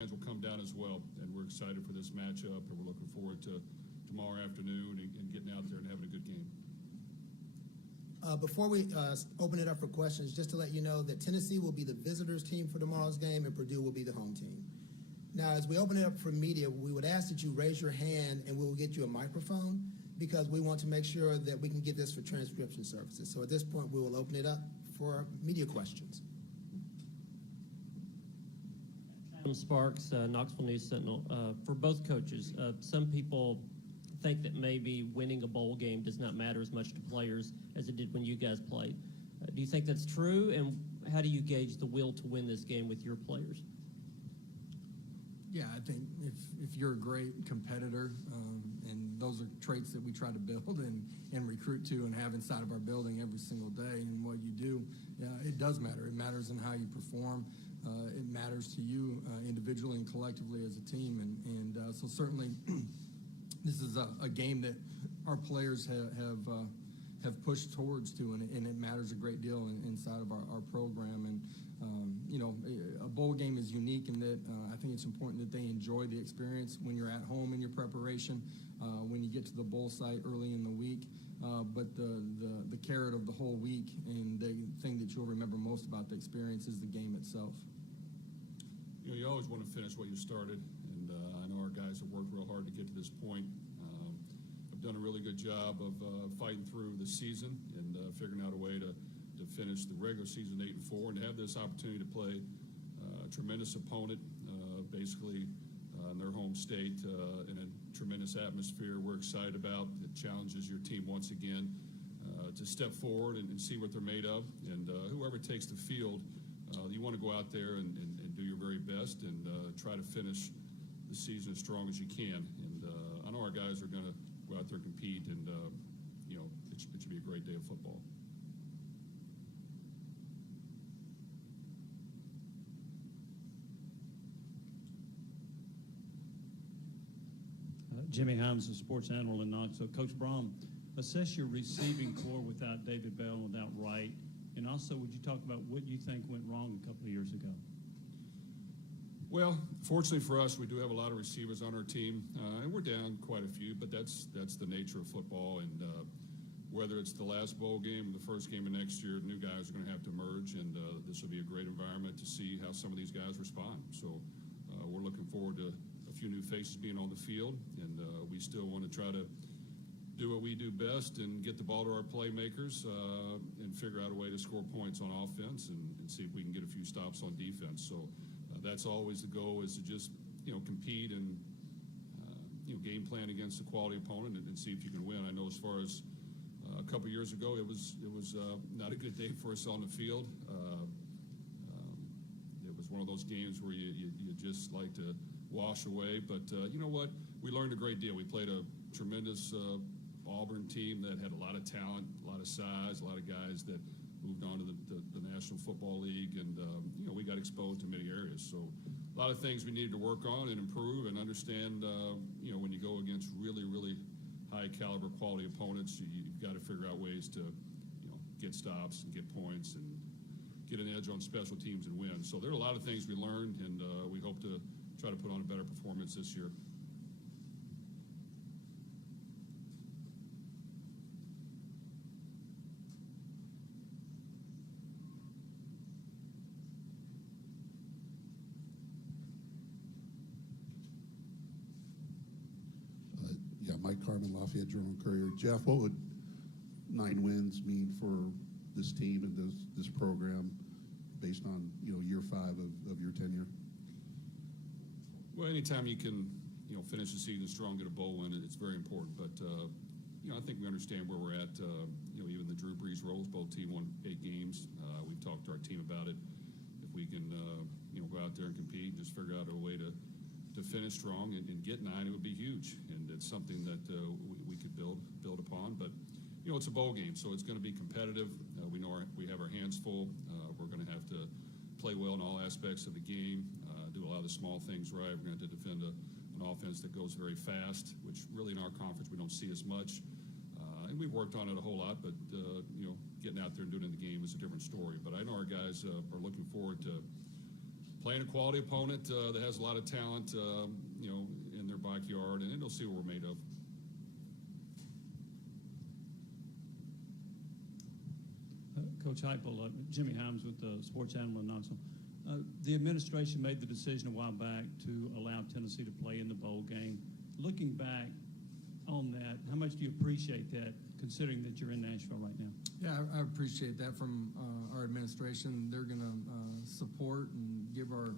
Fans will come down as well, and we're excited for this matchup, and we're looking forward to tomorrow afternoon and getting out there and having a good game. Before we open it up for questions, just to let you know that Tennessee will be the visitors team for tomorrow's game, and Purdue will be the home team. Now, as we open it up for media, we would ask that you raise your hand, and we will get you a microphone because we want to make sure that we can get this for transcription services. So at this point, we will open it up for media questions. Sparks, Knoxville News Sentinel. For both coaches, some people think that maybe winning a bowl game does not matter as much to players as it did when you guys played. Do you think that's true, and how do you gauge the will to win this game with your players? Yeah, I think if you're a great competitor, and those are traits that we try to build and recruit to and have inside of our building every single day, and what you do, it does matter. It matters in how you perform. It matters to you individually and collectively as a team, and so certainly this is a game that our players have pushed towards to, and it matters a great deal inside of our program. And a bowl game is unique in that I think it's important that they enjoy the experience when you're at home in your preparation, when you get to the bowl site early in the week. But the carrot of the whole week and the thing that you'll remember most about the experience is the game itself. You always want to finish what you started, and I know our guys have worked real hard to get to this point. Have done a really good job of fighting through the season and figuring out a way to finish the regular season 8-4 and to have this opportunity to play a tremendous opponent, basically in their home state, in a tremendous atmosphere we're excited about. It challenges your team once again to step forward and see what they're made of. And whoever takes the field, you want to go out there and do your very best and try to finish the season as strong as you can. And I know our guys are going to go out there and compete, and it should be a great day of football. Jimmy Himes, a sports analyst in Knoxville. Coach Brom, assess your receiving core without David Bell and without Wright. And also, would you talk about what you think went wrong a couple of years ago? Well, fortunately for us, we do have a lot of receivers on our team, and we're down quite a few, but that's the nature of football. And whether it's the last bowl game or the first game of next year, new guys are going to have to emerge, and this will be a great environment to see how some of these guys respond. So we're looking forward to a few new faces being on the field, and we still want to try to do what we do best and get the ball to our playmakers and figure out a way to score points on offense and see if we can get a few stops on defense. So that's always the goal, is to just compete and game plan against a quality opponent and see if you can win. I know as far as a couple of years ago, it was not a good day for us on the field. It was one of those games where you just like to wash away. But you know what? We learned a great deal. We played a tremendous Auburn team that had a lot of talent, a lot of size, a lot of guys that moved on to the National Football League, and we got exposed to many areas. So a lot of things we needed to work on and improve and understand. When you go against really, really high caliber quality opponents, you've got to figure out ways to get stops and get points and get an edge on special teams and win. So there are a lot of things we learned, and we hope to try to put on a better performance this year. Mike Carmen, Lafayette Journal-Courier. Jeff, what would 9 wins mean for this team and this program based on year 5 of your tenure? Well, anytime you can finish the season strong, get a bowl win, it's very important. But I think we understand where we're at. Even the Drew Brees Rose Bowl team won 8 games. We've talked to our team about it. If we can go out there and compete and just figure out a way to finish strong and get 9, it would be huge, and it's something that we could build upon. But it's a bowl game, so it's going to be competitive. We know we have our hands full. We're going to have to play well in all aspects of the game, do a lot of the small things right. We're going to have to defend an offense that goes very fast, which really in our conference we don't see as much. And we've worked on it a whole lot, but getting out there and doing it in the game is a different story. But I know our guys are looking forward to playing a quality opponent that has a lot of talent, in their backyard, and they'll see what we're made of. Coach Heupel, Jimmy Himes with the Sports Animal in Knoxville. The administration made the decision a while back to allow Tennessee to play in the bowl game. Looking back on that, how much do you appreciate that, considering that you're in Nashville right now? Yeah, I appreciate that from our administration. They're going to support and give our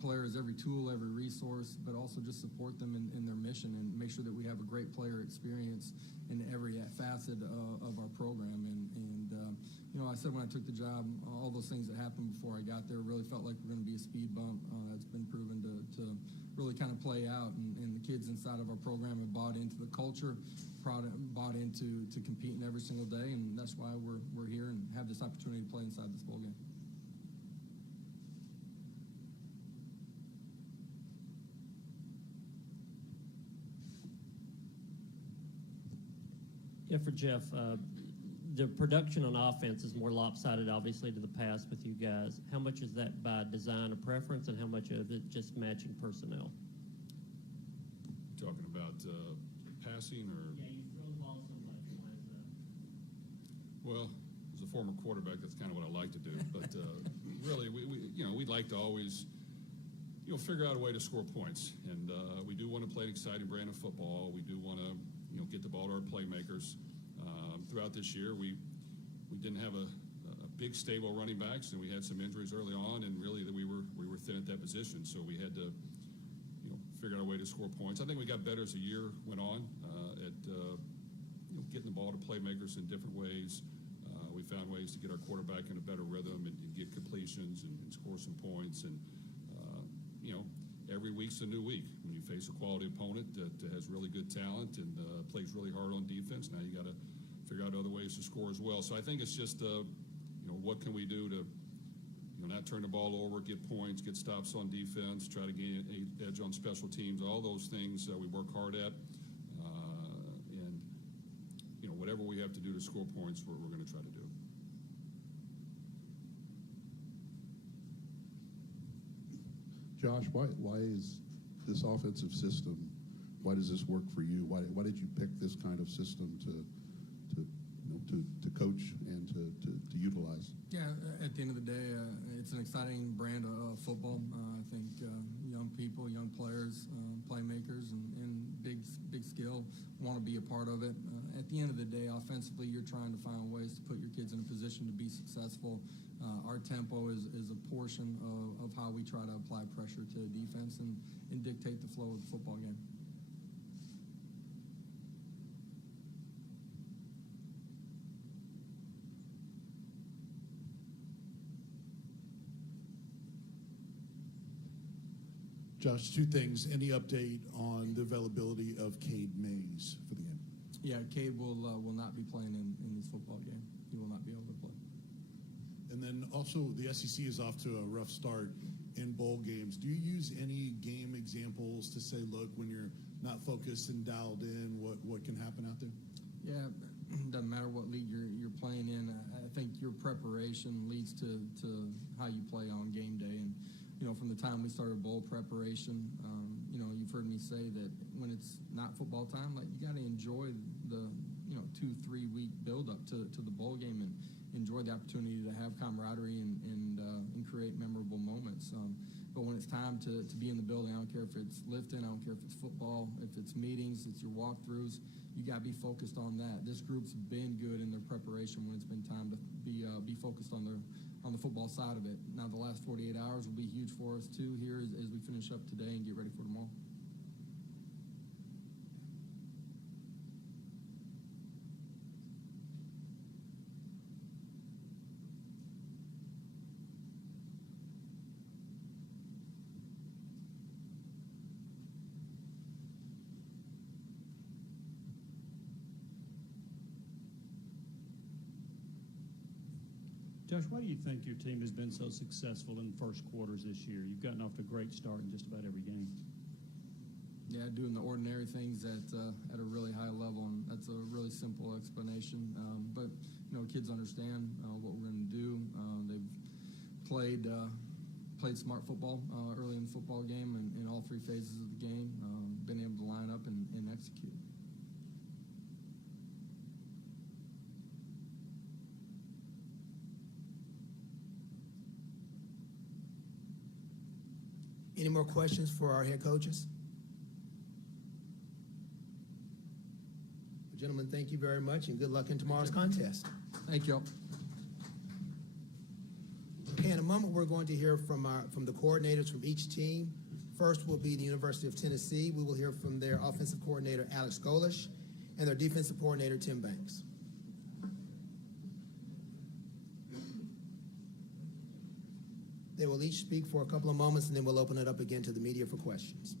players every tool, every resource, but also just support them in their mission and make sure that we have a great player experience in every facet of our program. I said when I took the job, all those things that happened before I got there really felt like we're going to be a speed bump. That's been proven to really kind of play out, and the kids inside of our program have bought into the culture, bought into competing every single day, and that's why we're here and have this opportunity to play inside this bowl game. Yeah, for Jeff, the production on offense is more lopsided, obviously, to the past with you guys. How much is that by design or preference, and how much of it just matching personnel? Talking about passing or? Yeah, you throw the ball so much. Why is that? Well, as a former quarterback, that's kind of what I like to do. But really, we'd like to always, figure out a way to score points. And we do want to play an exciting brand of football. We do want to, get the ball to our playmakers. Throughout this year, we didn't have a big stable running backs, and we had some injuries early on, and really that we were thin at that position. So we had to, figure out a way to score points. I think we got better as the year went on at getting the ball to playmakers in different ways. We found ways to get our quarterback in a better rhythm and get completions and score some points. And every week's a new week. When you face a quality opponent that has really good talent and plays really hard on defense, now you got to figure out other ways to score as well. So I think it's just what can we do to not turn the ball over, get points, get stops on defense, try to gain an edge on special teams, all those things we work hard at. And whatever we have to do to score points, we're going to try to do. Josh, why is this offensive system, why does this work for you? Why did you pick this kind of system to coach and to utilize? Yeah, at the end of the day, it's an exciting brand of football. I think young people, young players, playmakers, and big skill want to be a part of it. At the end of the day, offensively, you're trying to find ways to put your kids in a position to be successful. Our tempo is a portion of how we try to apply pressure to defense and dictate the flow of the football game. Josh, two things. Any update on the availability of Cade Mays for the game? Yeah, Cade will not be playing in this football game. He will not be able to play. And then also the SEC is off to a rough start in bowl games. Do you use any game examples to say, look, when you're not focused and dialed in, what can happen out there? Yeah, it doesn't matter what league you're playing in. I think your preparation leads to how you play on game day. And from the time we started bowl preparation, you've heard me say that when it's not football time, like you got to enjoy the 2-3 week build up to the bowl game and enjoy the opportunity to have camaraderie and create memorable moments. But when it's time to be in the building, I don't care if it's lifting, I don't care if it's football, if it's meetings, it's your walkthroughs, you got to be focused on that. This group's been good in their preparation when it's been time to be focused on the football side of it. Now the last 48 hours will be huge for us too here as we finish up today and get ready for tomorrow. Josh, why do you think your team has been so successful in first quarters this year? You've gotten off to a great start in just about every game. Yeah, doing the ordinary things at a really high level, and that's a really simple explanation. But kids understand what we're going to do. They've played played smart football early in the football game and in all three phases of the game, been able to line up and execute. Any more questions for our head coaches? Gentlemen, thank you very much, and good luck in tomorrow's contest. Thank you. Okay, in a moment, we're going to hear from the coordinators from each team. First will be the University of Tennessee. We will hear from their offensive coordinator, Alex Golish, and their defensive coordinator, Tim Banks. They will each speak for a couple of moments, and then we'll open it up again to the media for questions.